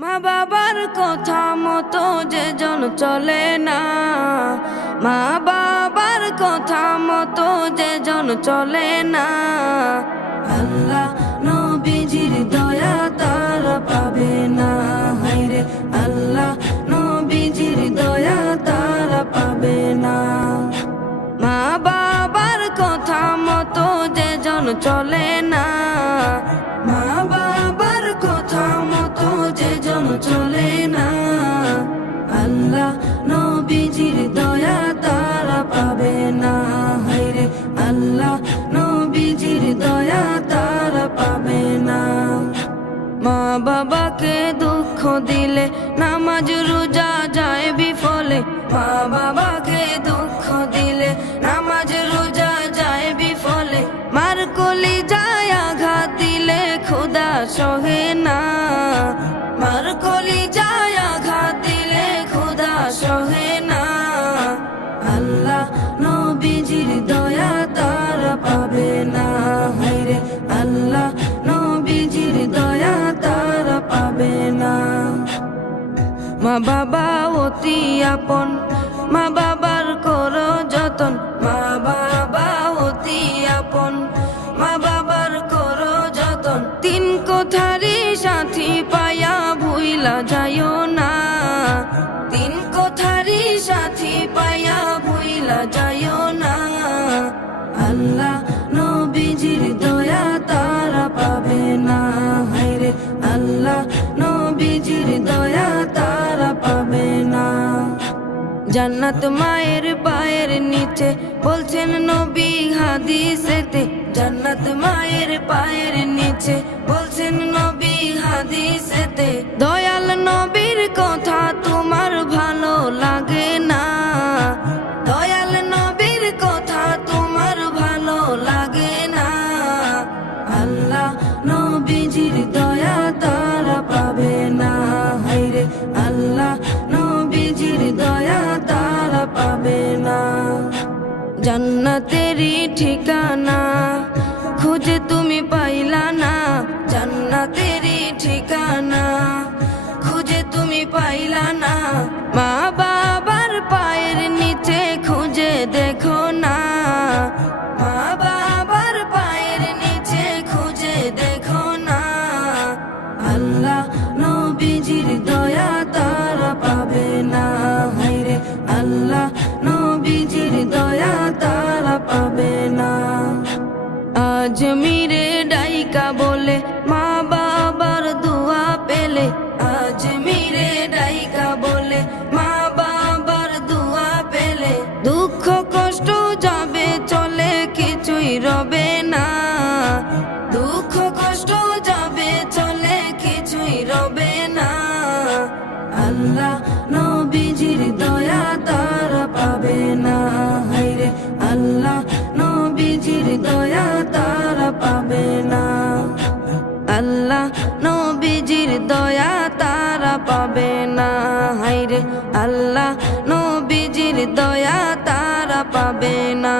মা বাবার কথা মতো যে জন চলে না, মা বাবার কথা মতো যে জন চলে না, আল্লাহ নবীজির দয়া তারা পাবে না। হায়রে আল্লাহ নবীজির দয়া তারা পাবে না। মা বাবার কথা মতো যে জন চলে না, মা বাবার কথা মতো যে জন চলে না, আল্লাহ নবীজির দয়া তারা পাবে না। হায়রে আল্লাহ নবীজির দয়া তারা পাবে না। মা বাবাকে দুঃখ দিলে নামাজ রোজা যায় বিফলে, মা বাবাকে দুঃখ দিলে নামাজ রোজা যায় বিফলে, মার কলি যায় আঘাত দিলে খোদা সহে না, মার কলি যায় আঘাত দিলে খোদা সহে না, আল্লাহ নবীজির দয়া তারা পাবে না। হায়রে আল্লাহ নবীজির দয়া তারা পাবে না। মা বাবা অতি আপন, মা বাবার করো যতন, মা বাবা অতি আপন, মা বাবার করো যতন, তিন কথারি সাথী পায়া ভুইলা যাইও না, তিন কথারি সাথী পায়া ভুইলা যাইও না, আল্লাহ নবীজির দয়া তারা পাবে না। হায়রে আল্লাহ নবীজির দয়া তারা পাবে না। জান্নাত মায়ের পায়ের নিচে বলছেন নবী হাদিসেতে, জান্নাত মায়ের পায়ের নিচে বলছেন নবী হাদিসেতে, দয়াল নবীর কথা তোমার ভালো লাগে না, দয়াল নবীর কথা তোমার ভালো লাগে না, আল্লাহ নবীজির দয়া তারা পাবে না। হায়রে আল্লাহ নবীজির দয়া তারা পাবে না। জান্নাতেরই ঠিকানা খুঁজে তুমি পাইলা না, জান্নাতেরই ঠিকানা খুঁজে তুমি পাইলা না, মা বাবার পায়ের নিচে খুঁজে দেখো না, মা বাবার পায়ের নিচে খুঁজে দেখো না, আল্লাহ নবীজির দয়া তারা পাবে না। হায়রে আল্লাহ নবীজির দয়া তারা পাবে না। আজমিরে ডাইকা বলে মা বাবার দোয়া পেলে, আজমিরে ডাইকা বলে মা বাবার দোয়া পেলে, দুঃখ কষ্ট যাবে চলে কিছুই রবে না, দুঃখ কষ্ট যাবে চলে কিছুই রবে না, আল্লাহ নবীজির দয়া তারা পাবে না। হায়রে আল্লাহ নবীজির দয়া তারা পাবে না, আল্লাহ নবীজির দয়া তারা পাবে না। হায়রে আল্লাহ নবীজির দয়া তারা পাবে না।